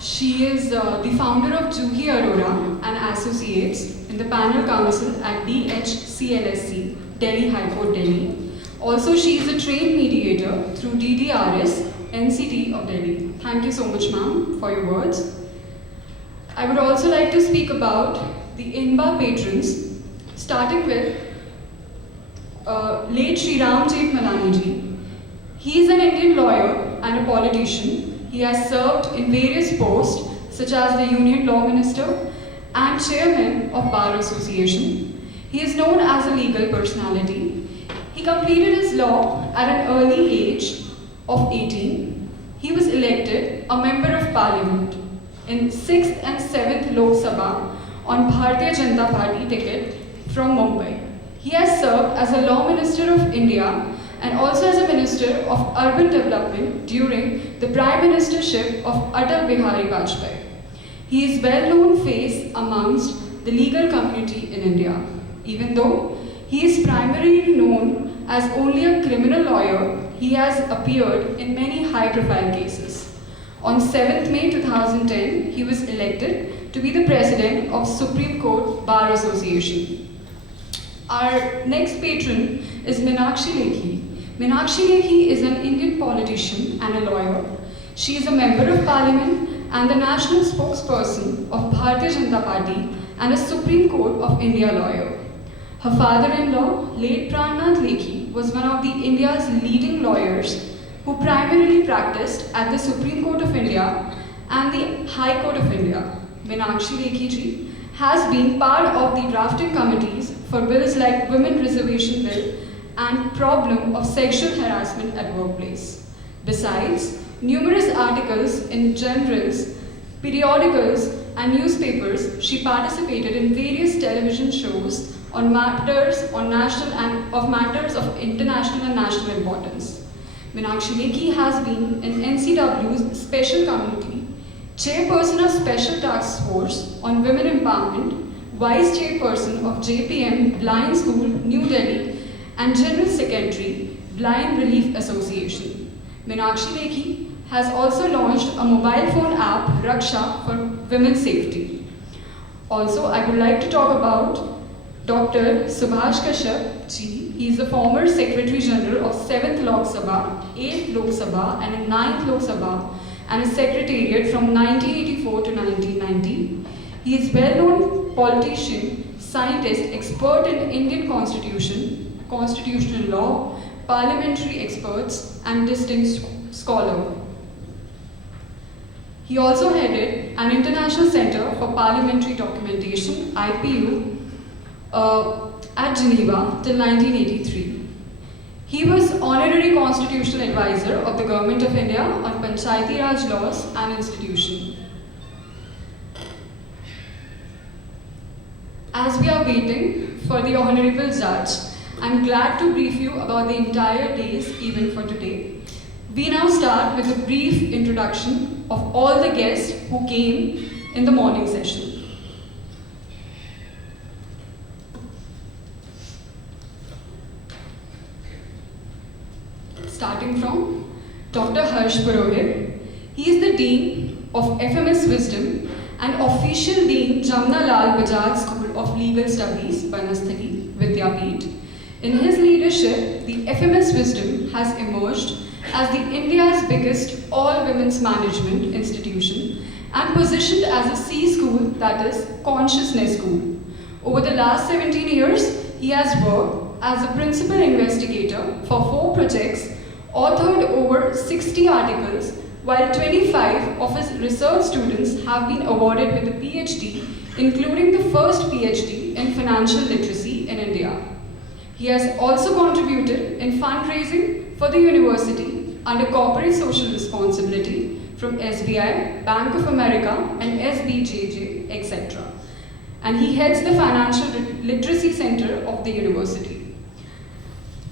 She is the founder of Juhi Arora and Associates in the panel council at DHCLSC, Delhi High Court, Delhi. Also, she is a trained mediator through DDRS, NCT of Delhi. Thank you so much, ma'am, for your words. I would also like to speak about the INBA patrons, starting with late Sri Ram Jethmalani ji. He is an Indian lawyer and a politician. He has served in various posts such as the Union Law Minister and Chairman of Bar Association. He is known as a legal personality. He completed his law at an early age of 18. He was elected a Member of Parliament in 6th and 7th Lok Sabha on Bharatiya Janata Party ticket from Mumbai. He has served as a Law Minister of India and also as a Minister of Urban Development during the Prime Ministership of Atal Bihari Vajpayee. He is well-known face amongst the legal community in India. Even though he is primarily known as only a criminal lawyer, he has appeared in many high-profile cases. On 7th May 2010, he was elected to be the President of Supreme Court Bar Association. Our next patron is Meenakshi Lekhi. Meenakshi Lekhi is an Indian politician and a lawyer. She is a Member of Parliament and the national spokesperson of Bharatiya Janata Party and a Supreme Court of India lawyer. Her father-in-law, late Prannath Lekhi, was one of the India's leading lawyers who primarily practiced at the Supreme Court of India and the High Court of India. Meenakshi Lekhi ji has been part of the drafting committees for bills like Women Reservation Bill and problem of sexual harassment at workplace. Besides, numerous articles in journals, periodicals, and newspapers, she participated in various television shows on matters of international and national importance. Meenakshi Lekhi has been in NCW's Special Committee, Chairperson of Special Task Force on Women Empowerment, Vice Chairperson of JPM Blind School, New Delhi, and General Secretary, Blind Relief Association. Meenakshi Lekhi has also launched a mobile phone app, Raksha, for women's safety. Also, I would like to talk about Dr. Subhash Kashyap ji. He is the former Secretary General of 7th Lok Sabha, 8th Lok Sabha, and 9th Lok Sabha, and a Secretariat from 1984 to 1990. He is well-known politician, scientist, expert in Indian Constitution, constitutional law, parliamentary experts, and distinct scholar. He also headed an International Center for Parliamentary Documentation, IPU, at Geneva till 1983. He was Honorary Constitutional Advisor of the Government of India on Panchayati Raj laws and institutions. As we are waiting for the Honorable Judge, I'm glad to brief you about the entire day's event for today. We now start with a brief introduction of all the guests who came in the morning session. Starting from Dr. Harsh Purohit. He is the Dean of FMS Wisdom and official Dean Jamna Lal Bajaj School of Legal Studies, Banasthali, Vidyapeeth. In his leadership, the FMS Wisdom has emerged as the India's biggest all-women's management institution and positioned as a C school, that is, consciousness school. Over the last 17 years, he has worked as a principal investigator for 4 projects, authored over 60 articles, while 25 of his research students have been awarded with a PhD, including the first PhD in financial literacy in India. He has also contributed in fundraising for the university under corporate social responsibility from SBI, Bank of America, and SBJJ, etc. And he heads the Financial Literacy Center of the university.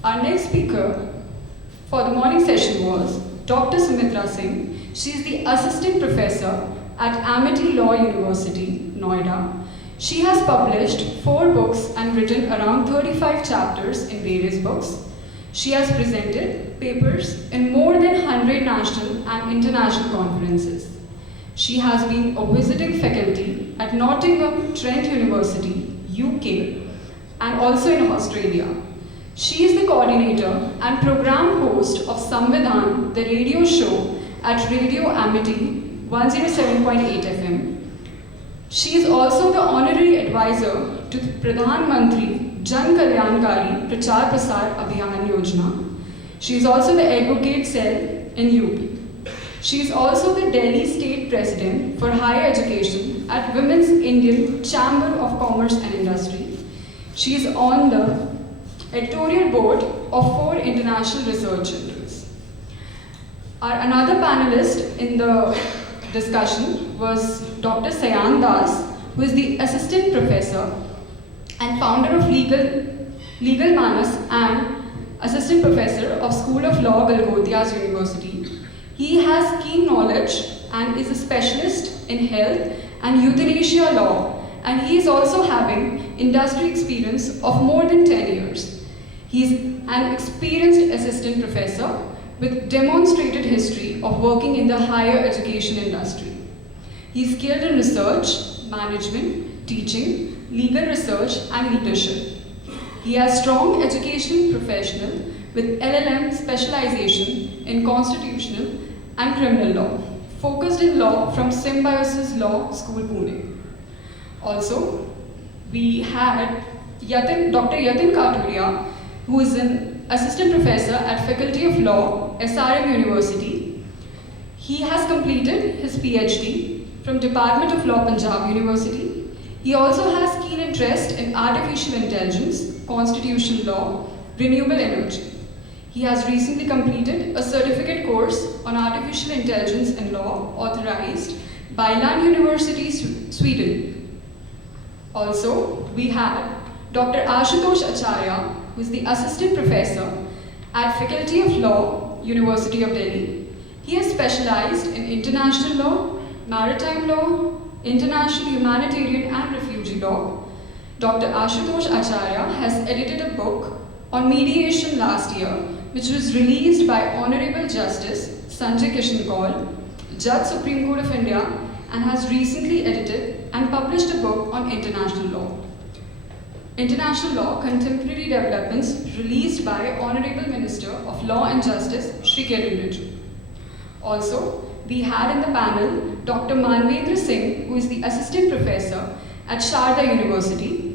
Our next speaker for the morning session was Dr. Sumitra Singh. She is the Assistant Professor at Amity Law University, Noida. She has published 4 books and written around 35 chapters in various books. She has presented papers in more than 100 national and international conferences. She has been a visiting faculty at Nottingham Trent University, UK, and also in Australia. She is the coordinator and program host of Samvidhan, the radio show at Radio Amity 107.8 FM. She is also the honorary advisor to the Pradhan Mantri Jan Kalyankari Prachar Prasar Abhiyan Yojana. She is also the advocate cell in UP. She is also the Delhi State President for Higher Education at Women's Indian Chamber of Commerce and Industry. She is on the editorial board of 4 international research journals. Our another panelist in the discussion was Dr. Sayan Das, who is the assistant professor and founder of Legal Manas and assistant professor of School of Law, Galgottias University. He has keen knowledge and is a specialist in health and euthanasia law, and he is also having industry experience of more than 10 years. He is an experienced assistant professor with demonstrated history of working in the higher education industry. He is skilled in research, management, teaching, legal research, and leadership. He has strong education professional with LLM specialization in constitutional and criminal law, focused in law from Symbiosis Law School, Pune. Also, we had Dr. Yatin Katuria, who is an assistant professor at Faculty of Law, SRM University. He has completed his PhD from Department of Law, Punjab University. He also has keen interest in artificial intelligence, constitutional law, renewable energy. He has recently completed a certificate course on artificial intelligence and law authorized by Lund University, Sweden. Also, we had Dr. Ashutosh Acharya, who is the assistant professor at Faculty of Law, University of Delhi. He has specialized in international law, maritime law, international humanitarian and refugee law. Dr. Ashutosh Acharya has edited a book on mediation last year, which was released by Honorable Justice Sanjay Kishan Kaul, Judge Supreme Court of India, and has recently edited and published a book on international law. International Law, Contemporary Developments, released by Honorable Minister of Law and Justice, Shri Kiran Rijiju. Also, we had in the panel Dr. Manvendra Singh, who is the assistant professor at Sharda University.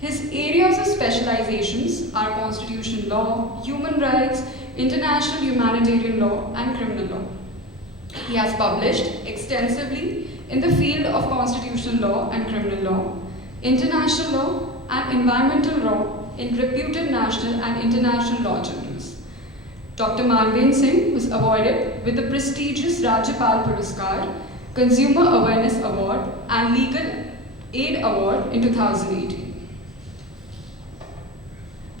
His areas of specializations are constitutional law, human rights, international humanitarian law, and criminal law. He has published extensively in the field of constitutional law and criminal law, international law, and environmental law in reputed national and international law journals. Dr. Manvendra Singh was awarded with the prestigious Rajyapal Puraskar, Consumer Awareness Award, and Legal Aid Award in 2018.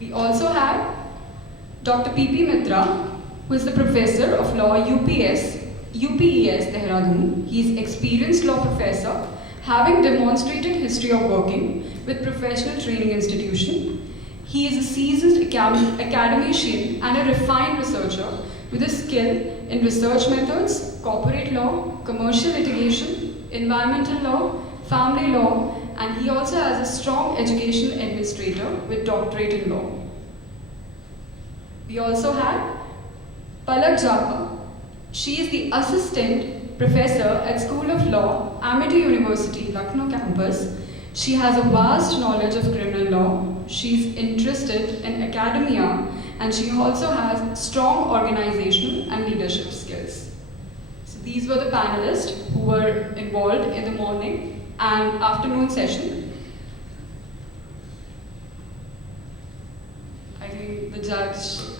We also had Dr. P.P. Mitra, who is the Professor of Law UPES Dehradun. He is experienced law professor, having demonstrated history of working with professional training institution. He is a seasoned academician and a refined researcher with a skill in research methods, corporate law, commercial litigation, environmental law, family law, and he also has a strong educational administrator with doctorate in law. We also had Palak Jha. She is the assistant professor at School of Law, Amity University, Lucknow campus. She has a vast knowledge of criminal law. She's interested in academia, and she also has strong organizational and leadership skills. So these were the panelists who were involved in the morning and afternoon session. I think the judge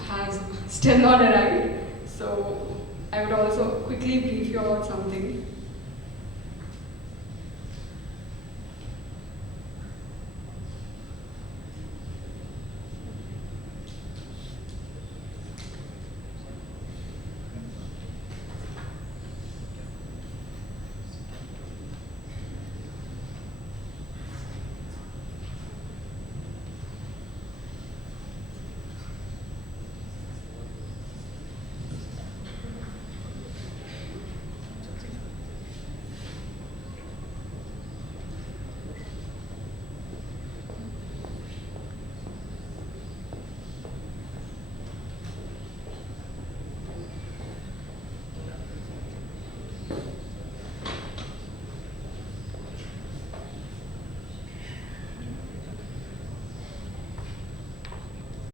has still not arrived, so I would also quickly brief you about something.